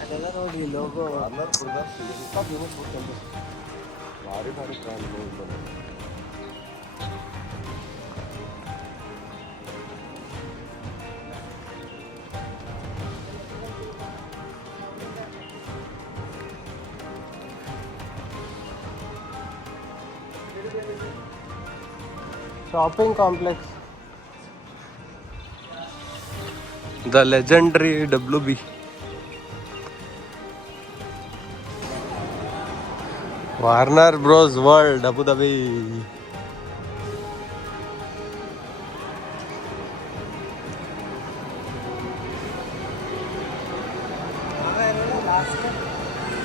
ಅದೆಲ್ಲ ನೋಡಿ ಲೋಗೋ ಭಾರಿ ಭಾರಿ shopping complex. The legendary WB. Warner Bros World, Abu Dhabi.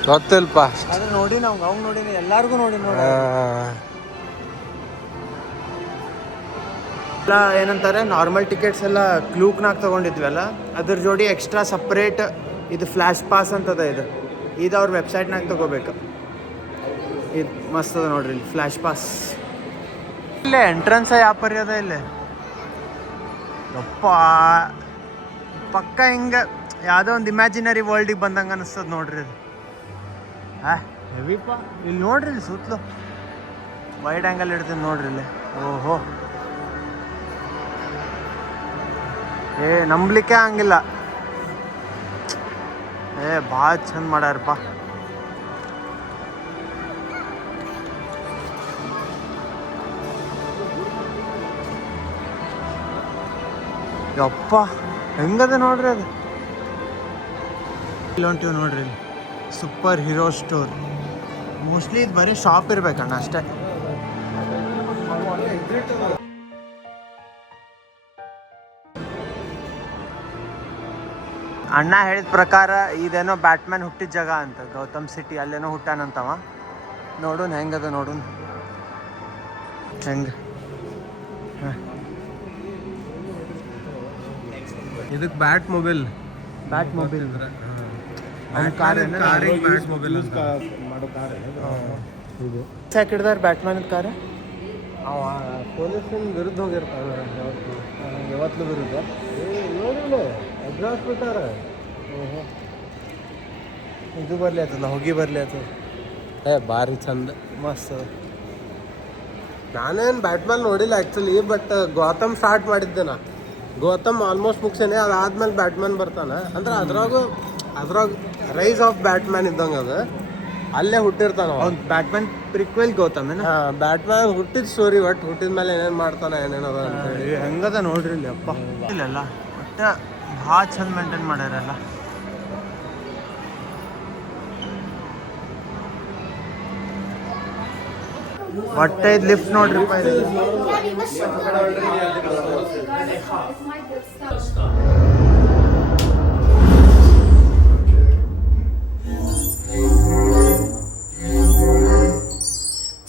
ಗೊತ್ತಿಲ್ಲ ಪಾಸ್ಟ್ ಅದು ನೋಡಿ ನಾವು ಅವ್ ನೋಡಿನಿ ಎಲ್ಲಾರ್ಗು ನೋಡಿ ಎಲ್ಲ ಏನಂತಾರೆ ನಾರ್ಮಲ್ ಟಿಕೆಟ್ಸ್ ಎಲ್ಲ ಕ್ಲೂಕ್ನಾಗ ತೊಗೊಂಡಿದ್ವಲ್ಲ ಅದ್ರ ಜೋಡಿ ಎಕ್ಸ್ಟ್ರಾ ಸಪ್ರೇಟ್ ಇದು ಫ್ಲ್ಯಾಶ್ ಪಾಸ್ ಅಂತದ ಇದು ಅವ್ರ ವೆಬ್ಸೈಟ್ನಾಗ ತೊಗೋಬೇಕು. ಇದು ಮಸ್ತ್ ಅದ ನೋಡ್ರಿ ಇಲ್ಲಿ ಫ್ಲ್ಯಾಶ್ ಪಾಸ್. ಇಲ್ಲೇ ಎಂಟ್ರೆನ್ಸ್ ಯಾವ ಪರಿ ಅದ ಇಲ್ಲಿ ಯಪ್ಪ ಪಕ್ಕ ಹಿಂಗೆ ಯಾವುದೋ ಒಂದು ಇಮ್ಯಾಜಿನರಿ ವರ್ಲ್ಡಿಗೆ ಬಂದಂಗೆ ಅನಿಸ್ತದ ನೋಡ್ರಿ ಇದು. ಹೆವಿಪ್ಪ ಇಲ್ಲಿ ನೋಡ್ರಿ ಇಲ್ಲಿ ಸುತ್ತಲೂ ವೈಡ್ ಆ್ಯಂಗಲ್ ಇಡ್ತೀನಿ ನೋಡ್ರಿ ಇಲ್ಲಿ. ಓಹೋ ನಂಬಲಿಕ್ಕೆ ಹಂಗಿಲ್ಲ. ಭಾಳ ಚಂದ ಮಾಡ್ಯಾರಪ್ಪ. ಯಪ್ಪ ಹೆಂಗದ ನೋಡ್ರಿ ಅದು. ಇಲ್ಲಿ ಹೊಂಟಿವಿ ನೋಡ್ರಿ ಇಲ್ಲಿ ಸೂಪರ್ ಹೀರೋ ಸ್ಟೋರ್. ಮೋಸ್ಟ್ಲಿ ಇದು ಬರೀ ಶಾಪ್ ಇರ್ಬೇಕಣ್ಣ ಅಷ್ಟೇ. ಅಣ್ಣ ಹೇಳಿದ ಪ್ರಕಾರ ಇದೇನೋ ಬ್ಯಾಟ್ಮ್ಯಾನ್ ಹುಟ್ಟಿದ ಜಾಗ ಅಂತ ಗೌತಮ್ ಸಿಟಿ, ಅಲ್ಲೇನೋ ಹುಟ್ಟಾನಂತವ. ನೋಡೋಣ ಹೆಂಗದ ನೋಡೋಣ ಹೆಂಗೆ. ಇದಕ್ಕೆ ಬ್ಯಾಟ್ ಮೊಬೈಲ್ ಹಾಕಿಡ್ದಾರ ಬ್ಯಾಟ್ಮ್ಯಾನ್ ಕಾರ. ಅವ ಪೊಲೀಸಿನ ವಿರುದ್ಧ ಹೋಗಿರ್ತಾನೆ ಯಾವತ್ತೂ ವಿರುದ್ಧ. ನೋಡಿಲ್ಲ ಎಕ್ಸಾಸ್ಟ್ ಬಿಟ್ಟಾರ. ಇದು ಬರಲಿ ಆಯ್ತಲ್ಲ ಹೋಗಿ ಬರಲಿ ಆಯ್ತದ. ಭಾರಿ ಚಂದ ಮಸ್ತ್. ನಾನೇನು ಬ್ಯಾಟ್ಮ್ಯಾನ್ ನೋಡಿಲ್ಲ ಆ್ಯಕ್ಚುಲಿ, ಬಟ್ ಗೌತಮ್ ಸ್ಟಾರ್ಟ್ ಮಾಡಿದ್ದೆ ನಾ. ಗೌತಮ್ ಆಲ್ಮೋಸ್ಟ್ ಮುಗಿಸೇನೆ, ಅದಾದ್ಮೇಲೆ ಬ್ಯಾಟ್ಮ್ಯಾನ್ ಬರ್ತಾನೆ. ಅಂದ್ರೆ ಅದ್ರಾಗ ರೈಸ್ ಆಫ್ ಬ್ಯಾಟ್ಮ್ಯಾನ್ ಇದ್ದಂಗೆ ಅದು. ಅಲ್ಲೇ ಹುಟ್ಟಿರ್ತಾನ ಅವ್ನು ಬ್ಯಾಟ್ಮ್ಯಾನ್ ಪ್ರಿಕ್ವೆಲ್ ಗೌತಮ್. ಬ್ಯಾಟ್ಮ್ಯಾನ್ ಹುಟ್ಟಿದ ಸ್ಟೋರಿ, ಒಟ್ಟು ಹುಟ್ಟಿದ ಮೇಲೆ ಏನೇನು ಮಾಡ್ತಾನೆ ಏನೇನದ ಅಂತೇಳಿ ಹೆಂಗದ ನೋಡ್ರಿ ಇಲ್ಲಿ ಅಪ್ಪ. ಇಲ್ಲೆಲ್ಲ ಒಟ್ಟು ಭಾಳ ಚಂದ ಮೇಂಟೈನ್ ಮಾಡ್ಯಾರಲ್ಲ. ಒಟ್ಟೆ ಇದು ಲಿಫ್ಟ್ ನೋಡ್ರಿಪ್ಪ.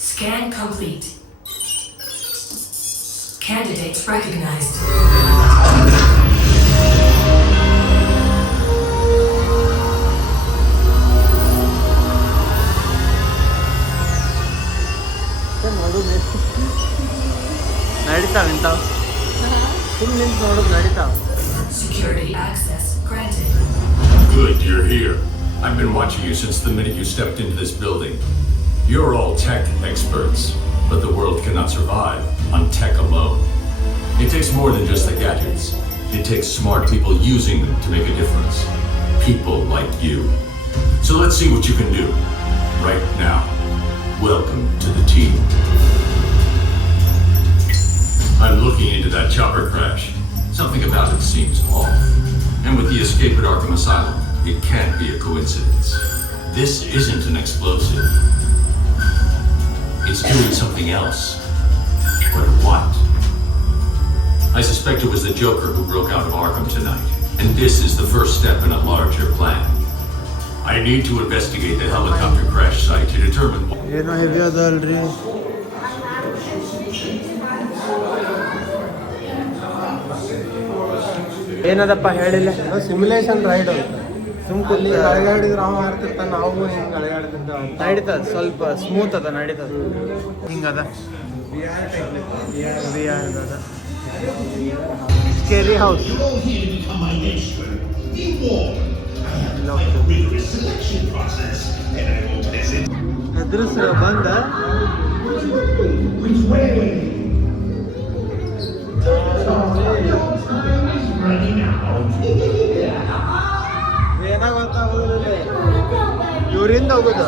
Scan complete. Candidates recognized. ನಡೀತಾವ ಇಂಥವು ಸುಮ್ಮನೆ ನಿಂತು ನೋಡೋದು ನಡೀತಾವ. Security access granted. Good, you're here. I've been watching you since the minute you stepped into this building. You're all tech experts, but the world cannot survive on tech alone. It takes more than just the gadgets. It takes smart people using them to make a difference. People like you. So let's see what you can do right now. Welcome to the team. I'm looking into that chopper crash. Something about it seems off. And with the escape at Arkham Asylum, it can't be a coincidence. This isn't an explosive. It's doing something else. But what? I suspect it was the Joker who broke out of Arkham tonight. And this is the first step in a larger plan. I need to investigate the helicopter crash site to determine what... ಏನೋ heavy ಅದ ಅಲ್ರಿ. ಏನದಪ್ಪ ಹೇಳಿಲ್ಲ. Simulation ride ಅಂತ. ಸುಮ್ಕಲ್ಲಿ ಅಳಗಾಡಿದ್ರೆ ಅವ ಹಾರ್ತಿರ್ತಾನೆ, ನಾವು ಹಿಂಗೆ ಅಳಗಾಡ್ತಿದ್ದ. ನಡೀತದ ಸ್ವಲ್ಪ ಸ್ಮೂತ್ ಅದ, ನಡೀತದ ಹಿಂಗದ. VR ಅದ. Scary house. You're all here to become my expert. Be warned. I have a rigorous selection process, and I will test it. ಎದುರಿಸ್ರ ಬಂದ Which way? Ready now. ಏನಾಗ ಗೊತ್ತಾಗೋದಿಲ್ಲ. ಇವರಿಂದ ಹೋಗುದು.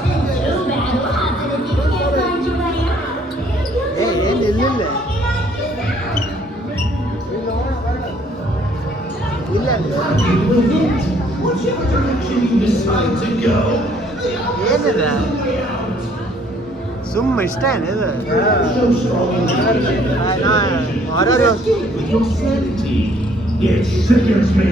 ಏನು ಇಲ್ಲಿಲ್ಲ ಇಲ್ಲ Whichever direction you decide to go. ಏನಿದೆ ಸುಮ್ಮ ಇಷ್ಟ ಏನಿದೆ So strong in ಹೊರರು with your sanity. It sickens me.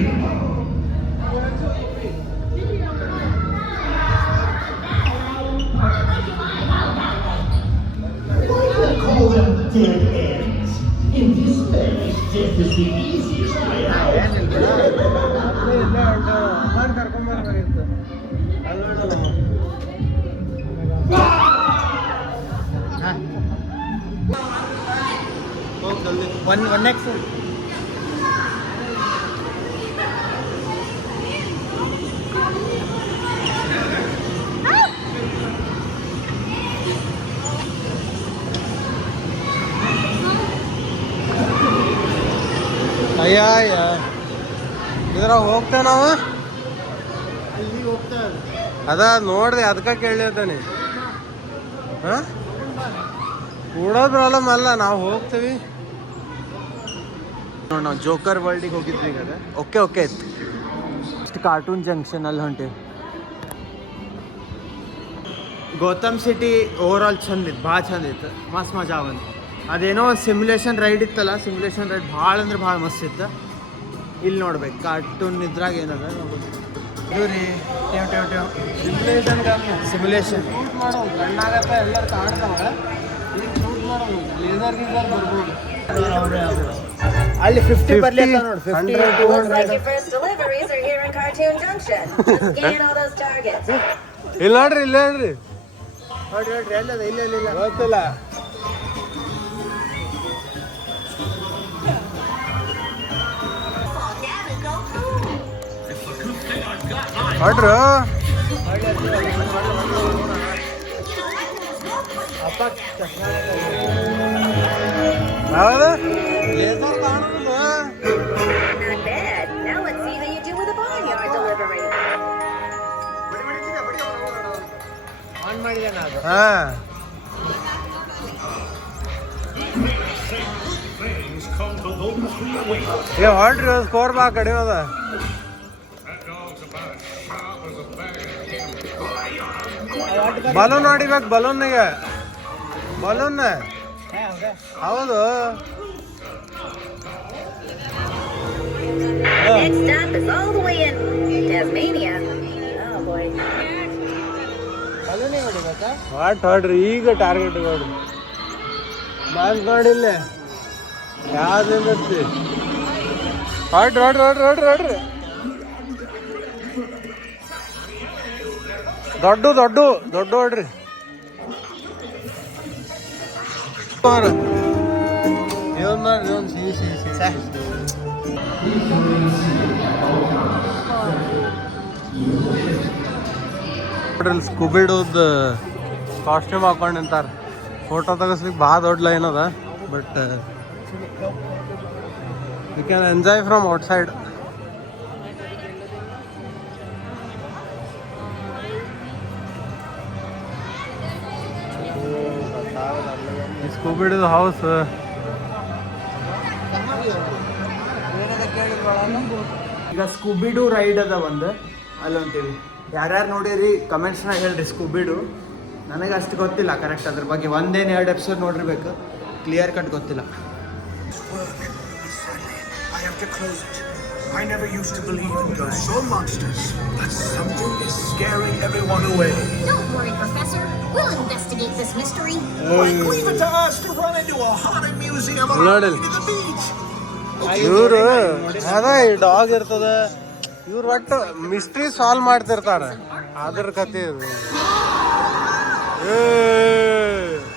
Why do they call them dead ends? In this place, death is the easiest way out. ಕರ್ಕೊಂಬರ್ಬೇಕಿತ್ತು ಹೋಗಿ ಜಲ್ದಿ one next ಅಯ್ಯ ಇದ್ರಾಗ ಹೋಗ್ತೇವೆ ನಾವು ಇಲ್ಲಿ ಹೋಗ್ತಾ ಅದ ನೋಡ್ರಿ ಅದಕ್ಕೆ ಕೇಳಿರ್ತಾನೆ ಹಾಂ ಕೂಡೋ ಪ್ರಾಬ್ಲಮ್ ಅಲ್ಲ ನಾವು ಹೋಗ್ತೀವಿ ನೋಡಿ ನಾವು ಜೋಕರ್ ವರ್ಲ್ಡಿಗೆ ಹೋಗಿದ್ವಿ ಈಗ ಓಕೆ ಓಕೆ ಇಷ್ಟು ಕಾರ್ಟೂನ್ ಜಂಕ್ಷನ್ ಅಲ್ಲಿ ಹೊಂಟಿವಿ. ಗೌತಮ್ ಸಿಟಿ ಓವರ್ ಆಲ್ ಚಂದ ಇತ್ತು, ಭಾಳ ಚಂದ ಇತ್ತು, ಮಸ್ತ್ ಮಜಾ ಬಂತು. ಅದೇನೋ ಒಂದು ಸಿಮ್ಯುಲೇಷನ್ ರೈಡ್ ಇತ್ತಲ್ಲ, ಸಿಮ್ಯುಲೇಷನ್ ರೈಡ್ ಭಾಳ ಅಂದ್ರೆ ಭಾಳ ಮಸ್ತ್ ಇತ್ತು. ಇಲ್ಲಿ ನೋಡ್ಬೇಕು ಕಾರ್ಟೂನ್ ಇದ್ರಾಗ ಏನದ ನೋಡೋದು ಇದು ರೀ ಸಿಮ್ಯುಲೇಷನ್ ಶೂಟ್ ಮಾಡೋದು ಕಣ್ಣಾಗತ್ತ ಎಲ್ಲರೂ ಕಾಣ್ತಾವ ಈಗ ಶೂಟ್ ಮಾಡೋದು ಲೇಸರ್ ಗೀಸರ್ ಬರ್ಬೋದು ಅಲ್ಲಿ 50 ಬರ್ಲಿಲ್ಲ ನೋಡಿ 100, 50 Looks like your first deliveries are here in Cartoon Junction. Let's scan all those targets. ಇಲ್ಲ ನೋಡ್ರಿ ಇಲ್ಲ ನೋಡ್ರಿ ನೋಡ್ರಿ ನೋಡ್ರಿ ಎಲ್ಲದ ಇಲ್ಲ ಇಲ್ಲ ಇಲ್ಲ ಗೊತ್ತಿಲ್ಲ ನೋಡ್ರು ಅಪ್ಪ ಹೌದು ಲೇಸರ್ ಕಾಣೋದಿಲ್ಲ Not bad. Now let's see how you do with a barnyard delivery. On ಮಾಡಿದೆ ನಾನು ಹಾ ಏ ಹೊಡ್ರಿ ಸ್ಕೋರ್ ಬಾ ಕಡಿಮೆ ಅದ ಬಲೂನ್ ಹೊಡಿಬೇಕು ಬಲೂನ್ನಿಗೆ ಬಲೂನ್ ಹೌದು Next stop is all the way in Tasmania. Oh boy. ಅಲ್ಲೇ ಹೊಡಿಬೇಕಾ ವಾಟ್ ಹೊಡ್ರಿ ಈಗ ಟಾರ್ಗೆಟ್ ಹೊಡ್ರಿ ಬಂದ್ ನೋಡಿಲ್ಲ ಯಾವ್ದಿಂದ ಹೊಡ್ರಿ ಹೊಡ್ರಿ ಹೊಡ್ರಿ ಹೊಡ್ರಿ ಹೊಡ್ರಿ ದೊಡ್ಡ ದೊಡ್ಡ ದೊಡ್ಡ ಹೊಡ್ರಿ ಇವನ್ ನೋಡ್ರಿ ಇವನ್ ಸಿಹಿ ಸಿಹಿ ಸಿಹಿ ನೋಡ್ರಿ ಸ್ಕೂಬಿಡೋದು ಕಾಸ್ಟ್ಯೂಮ್ ಹಾಕೊಂಡು ನಿಂತಾರೆ ಫೋಟೋ ತೆಗಿಸ್ಲಿಕ್ಕೆ ಭಾಳ ದೊಡ್ಡ ಲೈನ್ ಅದ but you can enjoy from outside ಸ್ಕೂಬಿಡೋದು ಹೌಸ್ ಈಗ ಸ್ಕೂಬಿಡು ರೈಡ್ ಅದ ಒಂದು ಅಲ್ಲೊಂತೀವಿ ಯಾರ್ಯಾರು ನೋಡಿರಿ ಕಮೆಂಟ್ಸ್ನಾಗ ಹೇಳ್ರಿ ಸ್ಕೂಬಿಡು ನನಗೆ ಅಷ್ಟು ಗೊತ್ತಿಲ್ಲ ಕರೆಕ್ಟ್ ಅದ್ರ ಬಗ್ಗೆ ಒಂದೇನು 2 ಎಪಿಸೋಡ್ ನೋಡಿರ್ಬೇಕು ಕ್ಲಿಯರ್ ಕಟ್ ಗೊತ್ತಿಲ್ಲ I have to close it. I never used to believe in ghosts or monsters, but something is scaring everyone away. Don't worry, Professor. We'll investigate this mystery. Like, leave it to us to run into a haunted museum or Lord. to the beach. ಇವರು ಅದ ಈ dog ಇರ್ತದ ಇವ್ರು ಒಟ್ಟು mystery solve ಮಾಡ್ತಿರ್ತಾರೆ ಅದ್ರ ಕತೆ ಇದು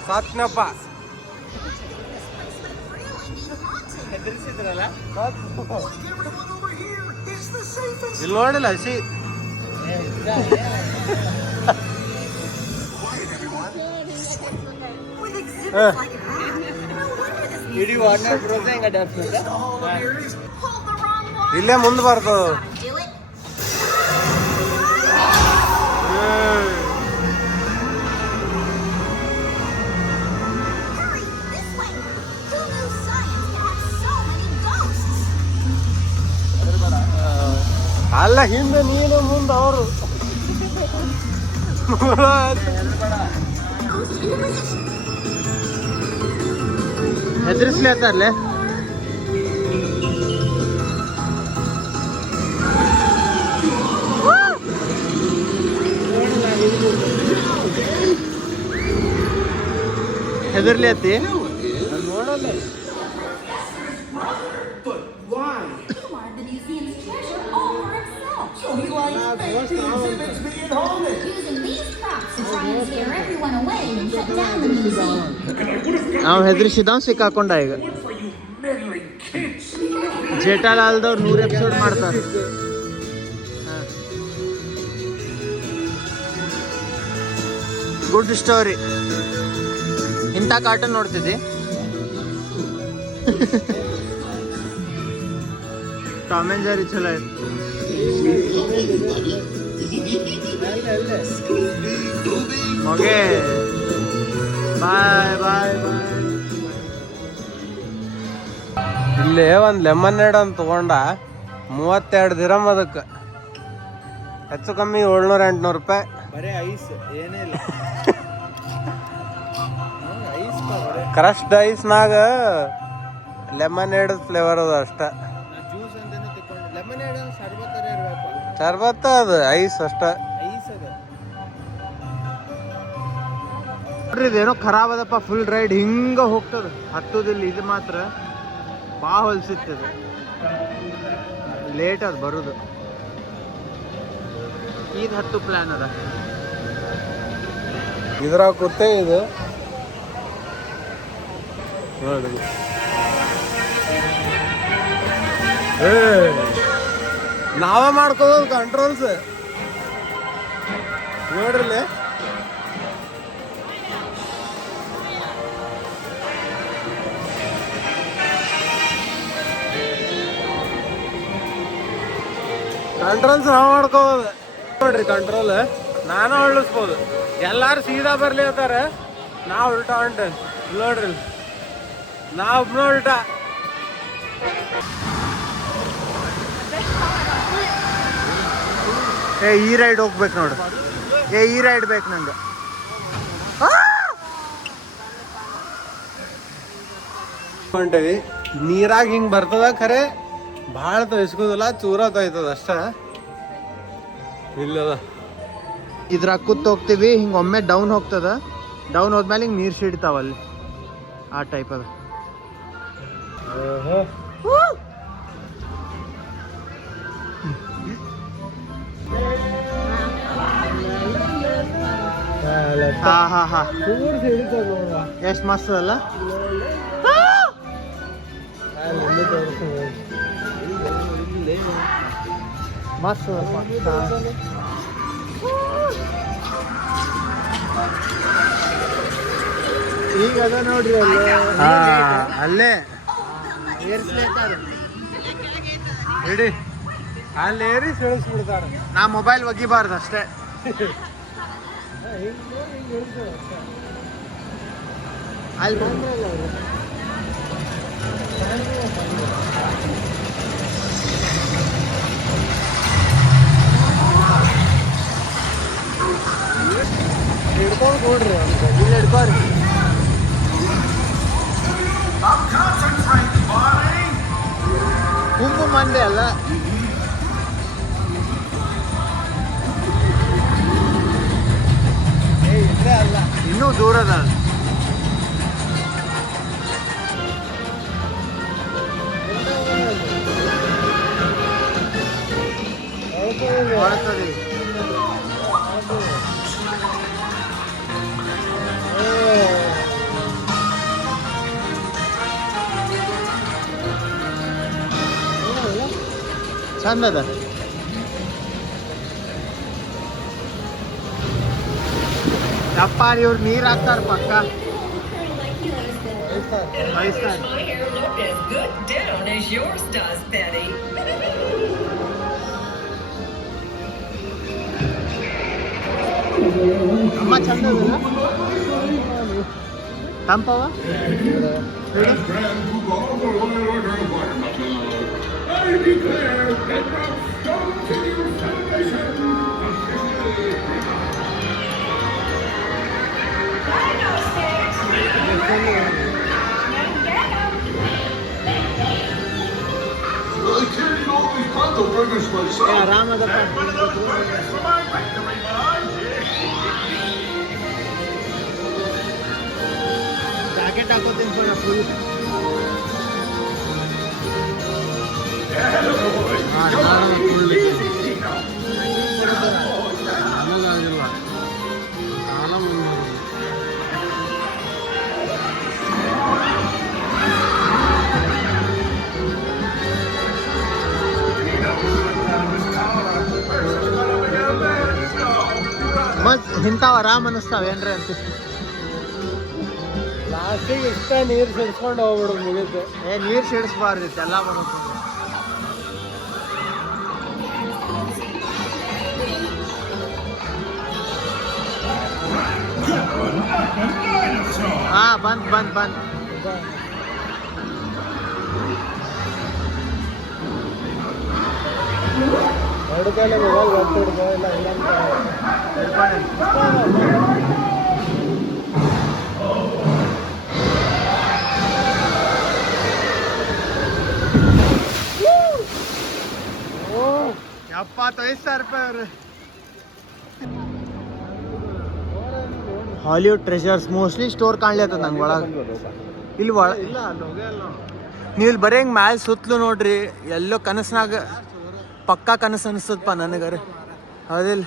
ಸತ್ನಪ್ಪ ಹೆದರ್ಸಿದ್ರಲ್ಲ ಇಲ್ಲಿ ನೋಡಿಲ್ಲ ಹಸಿ ಇಡೀ ವಾರ್ನರ್ ಬ್ರೋಸ್ ಹೆಂಗ adapt Pulled the wrong one. ಇಲ್ಲೇ ಮುಂದೆ ಬರ್ತದ Do it. Hurry, this way. Who knew science could have so many ghosts? ಅಲ್ಲ ಹಿಂದೆ ನೀನು ಮುಂದೆ ಅವರು Ghost in position. ಹೆದರ್ಸ್ಲೇತಾರ್ಲೆ ಹೆದರ್ಲೇತಿ He wanted the museum's treasure all for himself. Using these props to try and scare everyone away and shut down the museum. ನಾವು ಹೆದರ್ಸಿದವ್ ಸಿಕ್ಕಾಕೊಂಡ ಈಗ Meddling kids. ಜೇಠಾಲಾಲ್ದವ್ರು 100 episode ಮಾಡ್ತಾರೆ good story ಇಂಥ cartoon ನೋಡ್ತಿದ್ದಿ Tom and Jerry ಚಲೋ ಇತ್ತು okay bye ಬಾಯ್ ಬಾಯ್ ಇಲ್ಲಿ ಒಂದು lemonade ಅಂತ ತಗೊಂಡ 32 ದಿರಮ್ ಅದಕ್ಕೆ ಹೆಚ್ಚು ಕಮ್ಮಿ 700-800 ರೂಪಾಯಿ ಬರೇ ಐಸ್ ಏನೇ ಇಲ್ಲ ಐಸ್ ಕ್ರಶ್ಡ್ ಐಸ್ನಾಗ ಲೆಮನೇಡ್ ಫ್ಲೇವರ್ ಅದ ಅಷ್ಟ ಜ್ಯೂಸ್ ಅಂತಾನೆ ತಗೊಂಡು ಲೆಮನೇಡ್ ಶರ್ಬತ್ತರ ಇರಬೇಕು ಶರ್ಬತ್ತ ಅದು ಐಸ್ ಅಷ್ಟ ಐಸ್ ಅದ ನೋಡ್ರಿ ಇದೇನೋ ಖರಾಬ್ ಅದಪ್ಪ ಫುಲ್ ರೈಡ್ ಹಿಂಗ ಹೋಗ್ತದ ಹತ್ತುದಿಲ್ಲ ಇದು ಮಾತ್ರ ಭಾಳ ಹೊಲ್ಸಿತ್ತದ ಲೇಟ್ ಅದ ಬರೋದು ಇದು ಹತ್ತು ಪ್ಲಾನ್ ಅದ ಇದ್ರಾಗ ಕೂತೆ ಇದು ನೋಡಿ ನಾವ ಮಾಡ್ಕೋದು ಕಂಟ್ರೋಲ್ಸ್ ನೋಡ್ರಿ ಕಂಟ್ರೋಲ್ಸ್ ನಾವು ಮಾಡ್ಕೋಬೋದು ನೋಡ್ರಿ ಕಂಟ್ರೋಲ್ ನಾನು ಉಳಿಸ್ಬೋದು ಎಲ್ಲಾರು ಸೀದಾ ಬರ್ಲಿ ಅಂತಾರೆ ನಾವು ಉಲ್ಟಾ ಹೊಂಟ ನೋಡ್ರಿ ನಾವು ಉಲ್ಟಾ ಏ ಈ ರೈಡ್ ಹೋಗ್ಬೇಕು ನೋಡು ಈ ರೈಡ್ ಬೇಕು ನಂಗೆ ಹೊಂಟೇವಿ ನೀರಾಗ ಹಿಂಗೆ ಬರ್ತದ ಖರೆ ಭಾಳ ತೊಯ್ಸ್ಕೋದಿಲ್ಲ ಚೂರ ತೊಯ್ತದ ಅಷ್ಟ ಇಲ್ಲದ ಇದ್ರಾಗ ಕೂತ್ ಹೋಗ್ತೀವಿ ಹಿಂಗೆ ಒಮ್ಮೆ ಡೌನ್ ಹೋಗ್ತದ ಡೌನ್ ಹೋದ್ಮೇಲೆ ಹಿಂಗೆ ನೀರು ಸಿಡ್ತಾವ ಅಲ್ಲಿ ಆ ಟೈಪ್ ಅದ ಹಾ ಹಾ ಹಾ ಎಷ್ಟು ಮಸ್ತ್ ಅಲ್ಲ ಮಸ್ತ್ ಈಗ ಅದ ನೋಡ್ರಿ ಅಲ್ಲೇ ಏರ್ಸ್ಲೇತಾರ ಇಡಿ ಅಲ್ಲಿ ಏರಿ ಸಿಳಿಸ್ಬಿಡ್ತಾರೆ ನಾ ಮೊಬೈಲ್ ಒಗಿಬಾರ್ದು ಅಷ್ಟೇ ಅಲ್ಲಿ ಬಂದ್ರಲ್ಲ ಅವರು ಹಿಡ್ಕೊಂಡು ಕೊಡ್ರಿ ಇಲ್ಲಿ ಹಿಡ್ಕೋರಿ ಕುಂಭ ಮಂಡೆ ಅಲ್ಲ ಅಲ್ಲ ಇನ್ನೂ ದೂರದ ಹೊರತದೆ ಚಂದ ಅದ. ಯಪ್ಪ ಇವ್ರು ನೀರು ಹಾಕ್ತಾರೆ ಪಕ್ಕ. My hair look as good down as yours does, Betty. ಅಮ್ಮ ಚಂದ ಅದಲ್ಲ ತಂಪವ ಆರಾಮದಪ್ಪ. ಜಾಕೆಟ್ ಹಾಕೋತೀನಿ ಫುಲ್. ಮತ್ ಇಂಥವು ಆರಾಮ್ ಅನ್ನಿಸ್ತಾವ ಏನ್ರಿ ಅಂತ. ಲಾಸ್ಟಿಗೆ ಇಷ್ಟ ನೀರು ಸಿಡ್ಸ್ಕೊಂಡು ಹೋಗ್ಬಿಡು ಮುಗಿತು. ನೀರು ಸಿಡಿಸ್ಬಾರ್ದಿತ್ತು ಎಲ್ಲ ಬರುತ್ತೆ. ಹಾ ಬಂದ್ ಎರಡು ಕೈಲಿ ಮೊಬೈಲ್ ಬರ್ತಿಡ್ಕೋ ಇಲ್ಲ ₹75,000 ಹಾಲಿವುಡ್ ಟ್ರೆಷರ್ಸ್ ಮೋಸ್ಟ್ಲಿ ಸ್ಟೋರ್ ಕಾಣ್ಲತ್ತದ ನಂಗೆ ಒಳಗೆ. ಇಲ್ಲಿ ಇಲ್ಲ ಅಲ್ಲಿ ಹೋಗೇ ಅಲ್ಲ ನಾವು. ನೀವು ಇಲ್ಲಿ ಬರೀ ಹಿಂಗೆ ಮ್ಯಾಲೆ ಸುತ್ತಲೂ ನೋಡ್ರಿ, ಎಲ್ಲೋ ಕನಸ್ನಾಗ ಪಕ್ಕಾ ಕನಸು ಅನಿಸ್ತದಪ್ಪ ನನಗರೆ. ಹೌದಿಲ್ಲ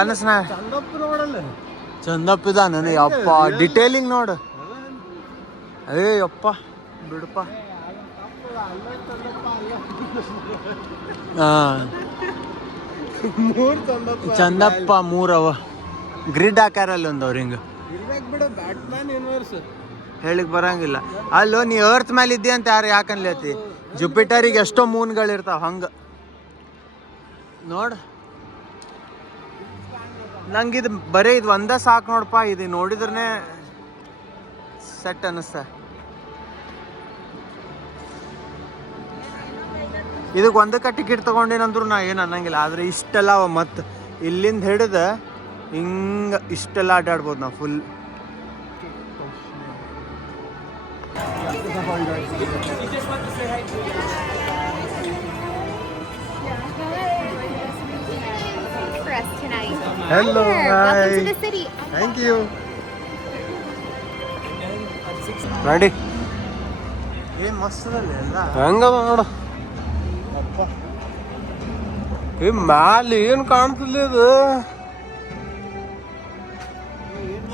ಕನಸ್ನಾಗ ಚಂದಪ್ಪ ನೋಡಲ್ಲ ಚಂದಪ್ಪಿದ ನನಗೆ ಯಪ್ಪ ಡಿಟೇಲಿಂಗ್ ನೋಡು. ಅಯ್ಯೋ ಯಪ್ಪ ಬಿಡಪ್ಪ. ಹಾಂ ಮೂರು ಚಂದಪ್ಪ ಚಂದಪ್ಪ ಮೂರವ ಗ್ರಿಡ್ ಹಾಕ್ಯಾರಲ್ಲಿ ಒಂದು ಅವ್ರು ಹಿಂಗೆ ಇರ್ಬೇಕು ಬಿಡು. ಬ್ಯಾಟ್ಮ್ಯಾನ್ ಯೂನಿವರ್ಸ್ ಹೇಳಿಕ್ ಬರಂಗಿಲ್ಲ. ಅಲ್ಲೋ ನೀ ಅರ್ತ್ ಮೇಲೆ ಇದ್ದಿ ಅಂತ ಯಾರು ಯಾಕನ್ಲತಿ. ಜುಪಿಟರಿಗೆ ಎಷ್ಟೋ ಮೂನ್ಗಳಿರ್ತಾವ ಹಂಗೆ ನೋಡು. ನಂಗೆ ಇದು ಬರೀ ಇದು ಒಂದೇ ಸಾಕು ನೋಡಪ್ಪ. ಇದು ನೋಡಿದ್ರೆ ಸೆಟ್ ಅನ್ನಿಸ್ತ. ಇದಕ್ಕೆ ಒಂದಕ್ಕೆ ಟಿಕೆಟ್ ತೊಗೊಂಡೇನಂದ್ರು ನಾ ಏನು ಅನ್ನಂಗಿಲ್ಲ. ಆದರೆ ಇಷ್ಟೆಲ್ಲ ಮತ್ತು ಇಲ್ಲಿಂದ ಹಿಡಿದು ಹಿಂಗೆ ಇಷ್ಟೆಲ್ಲ ಆಟಾಡ್ಬೋದು ನಾವು full. For us tonight. Hello, Hi there. hi. Welcome to the city. Thank you. Ready ಏನು ಮಸ್ತದಲ್ಲಿ ಎಲ್ಲ ಹೆಂಗದ ನೋಡು. ಈ ಮ್ಯಾಲೆ ಏನು ಕಾಣ್ತಿಲ್ಲ ಇದು?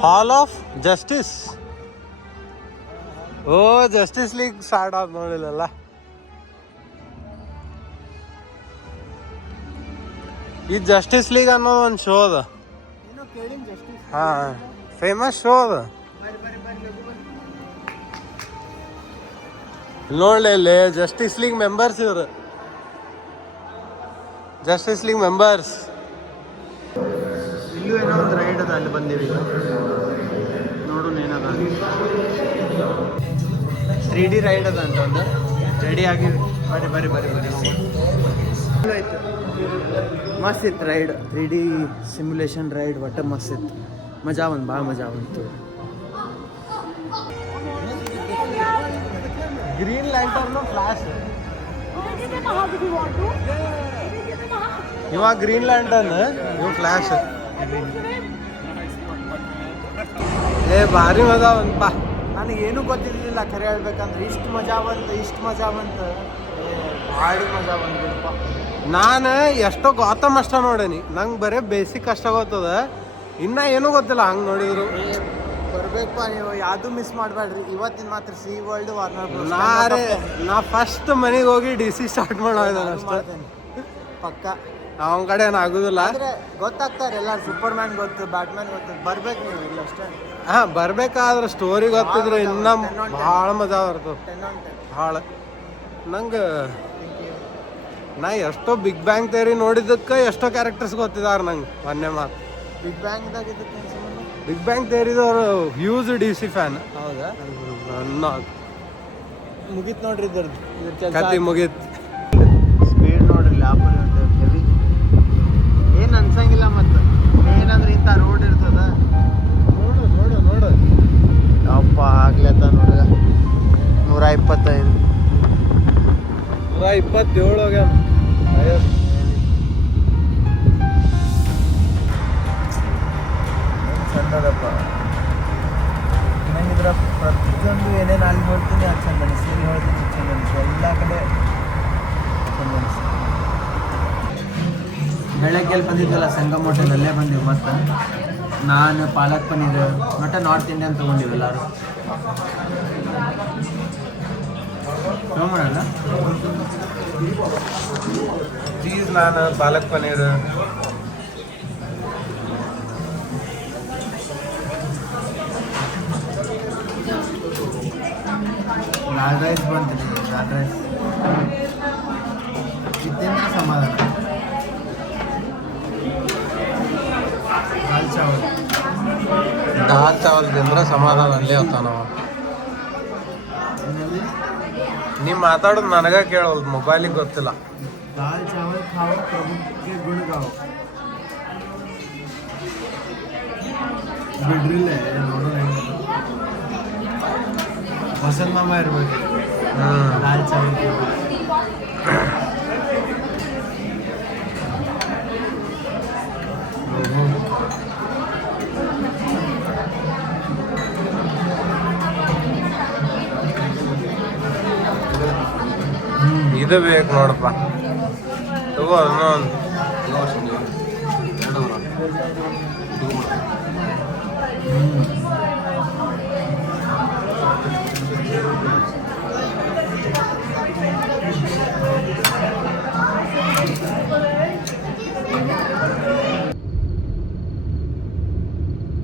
Hall of Justice. Oh Justice League start ಆದ ನೋಡಿಲ್ಲ. ಈ ಜಸ್ಟಿಸ್ ಲೀಗ್ ಅನ್ನೋ ಒಂದು ಶೋ ಅದ. ಹಾಂ ಫೇಮಸ್ ಶೋ ಅದ. ನೋಡ್ಲಿ ಜಸ್ಟಿಸ್ ಲೀಗ್ ಮೆಂಬರ್ಸ್ ಇವರು. Justice league members. ಇಲ್ಲೂ ಏನೋ ಒಂದು ರೈಡ್ ಅದ, ಅಲ್ಲಿ ಬಂದಿವಿ ನೋಡೋಣ ಏನದ. 3D ರೈಡ್ ಅದ ಅಂತ ಒಂದು ರೆಡಿ ಆಗಿ ಬರ್ರಿ ಆಯ್ತು. ಮಸ್ತ್ ಇತ್ತು ರೈಡ್. 3D ಸಿಮ್ಯುಲೇಷನ್ ರೈಡ್ ಒಟ್ಟು ಮಸ್ತ್ ಇತ್ತು. ಮಜಾ ಬಂತು, ಭಾಳ ಮಜಾ ಬಂತು. Green lantern flash. ಇವಾಗ ಗ್ರೀನ್ ಲ್ಯಾಂಟರ್ನ್ ಇವ್ ಫ್ಲಾಶ್. ಭಾರಿ ಮಜಾ ಬಂತಪ್ಪ. ನನಗೇನು ಗೊತ್ತಿರಲಿಲ್ಲ ಖರೆ ಹೇಳ್ಬೇಕಂದ್ರೆ. ಇಷ್ಟು ಮಜಾ ಬಂತು ಭಾರಿ ಮಜಾ ಬಂದಿರಪ್ಪ. ನಾನು ಎಷ್ಟೋ ಗಾತಮ್ ಅಷ್ಟ ನೋಡೇನಿ. ನಂಗೆ ಬರೀ ಬೇಸಿಕ್ ಅಷ್ಟ ಗೊತ್ತದ, ಇನ್ನ ಏನೂ ಗೊತ್ತಿಲ್ಲ. ಹಂಗೆ ನೋಡಿದ್ರು ಬರ್ಬೇಕಪ್ಪ ನೀವು, ಯಾವುದು ಮಿಸ್ ಮಾಡಬೇಡ್ರಿ. ಇವತ್ತಿನ ಮಾತ್ರ ಸಿ ವರ್ಲ್ಡ್ ವಾರ್ನರ್ ಬ್ರೋಸ್ ನಾ ಫಸ್ಟ್ ಮನೆಗೆ ಹೋಗಿ DC ಸ್ಟಾರ್ಟ್ ಮಾಡೋದು ಅಷ್ಟೇ. ಪಕ್ಕ. ಅವನ ಕಡೆ ಏನಾಗೋದಿಲ್ಲ. ಆದರೆ ಗೊತ್ತಾಗ್ತಾರೆ ಎಲ್ಲ, ಸೂಪರ್ ಮ್ಯಾನ್ ಗೊತ್ತು, ಬ್ಯಾಟ್ಮ್ಯಾನ್ ಗೊತ್ತು, ಬರ್ಬೇಕು ನೀವು ಇಲ್ಲ ಅಷ್ಟೇ. ಹಾಂ, ಬರ್ಬೇಕಾದ್ರೆ ಸ್ಟೋರಿ ಗೊತ್ತಿದ್ರೆ ಇನ್ನೂ ಭಾಳ ಮಜಾ ಬರ್ತದೆ. 10 on 10. ಭಾಳ ನಂಗೆ ನಾ ಎಷ್ಟೋ ಬಿಗ್ ಬ್ಯಾಂಗ್ ಥಿಯರಿ ನೋಡಿದ್ದಕ್ಕೆ ಎಷ್ಟೋ ಕ್ಯಾರೆಕ್ಟರ್ಸ್ ಗೊತ್ತಿದ್ದಾರೆ ನಂಗೆ. ಮೊನ್ನೆ ಮಾತು ಬಿಗ್ ಬ್ಯಾಂಗ್ದಾಗ ಇದಕ್ಕೆ ಏನು ಸಂಬಂಧ? ಬಿಗ್ ಬ್ಯಾಂಗ್ ಥಿಯರಿದವರು ಹ್ಯೂಜ್ DC ಫ್ಯಾನ್. ಹೌದಾ? ಮುಗೀತು ನೋಡ್ರಿ ಇದ್ರದ್ದು, ಕತೆ ಮುಗೀತು. ಸ್ಪೀಡ್ ನೋಡ್ರಿ ಲ್ಯಾಪಲ್ಲಿ ಒಂದು ಹೆವಿ ಏನು ಅನ್ಸಂಗಿಲ್ಲ. ಮತ್ತು ಏನಂದ್ರೆ ಇಂಥ ರೋಡ್ ಇರ್ತದ. ನೋಡು ಅಪ್ಪ ಆಗ್ಲೇತ ನೋಡ್ಗ 125. 127 ಹೋಗ್ಯಾನ. ಚಂದದಪ್ಪ. ನಂಗಿದ್ರ ಪ್ರತಿಯೊಂದು ಏನೇನು ಅಲ್ಲಿ ಹೇಳ್ತೀನಿ ಅದು ಚಂದ ಅನಿಸ್ತು, ಇಲ್ಲಿ ಹೇಳ್ತೀನಿ ಚಂದ ಅನಿಸ್ತು, ಎಲ್ಲ ಕಡೆ ಚಂದ ಅನಿಸ್ತು. ಬೆಳಗ್ಗೆ ಬಂದಿದ್ವಲ್ಲ ಸಂಗಮ್ ಹೋಟೆಲ್, ಅಲ್ಲೇ ಬಂದೀವಿ. ಮತ್ತು ನಾನು ಪಾಲಕ್ ಪನ್ನೀರ್ ಮತ್ತು ನಾರ್ತ್ ಇಂಡಿಯನ್ ತೊಗೊಂಡಿವಿ ಎಲ್ಲರೂ. ತೊಗೊಂಬರಲ್ಲ ಚೀಸ್ ನಾನು, ಪಾಲಕ್ ಪನ್ನೀರ್. ಲಾಲ್ ರೈಸ್ ಬಂತೀನಿ. ಲಾಲ್ ರೈಸ್ ಇದ್ದೇನೆ ಸಮಾಧಾನ. ದಾಲ್ ಚಾವಲ್. ದಾಲ್ ಚಾವಲ್ ತಿಂದ್ರೆ ಸಮಾಧಾನ ಅಲ್ಲೇ ಹೋಗ್ತಾನ ನಾವು. ನೀವು ಮಾತಾಡೋದು ನನಗೆ ಕೇಳೋದು, ಮೊಬೈಲಿಗೆ ಗೊತ್ತಿಲ್ಲ. दाल चावल खाओ, प्रभु के गुण गाओ. ಬಿಡ್ರಿಲ್ಲ ನೋಡೋಣ. ವಸಂತ ಮಾಮ ಇರ್ಬೇಕು. ದಾಲ್ ಚಾವಲ್ ಇದು ಬೇಕು ನೋಡಪ್ಪ. ತಗೋ ಇನ್ನೊಂದು.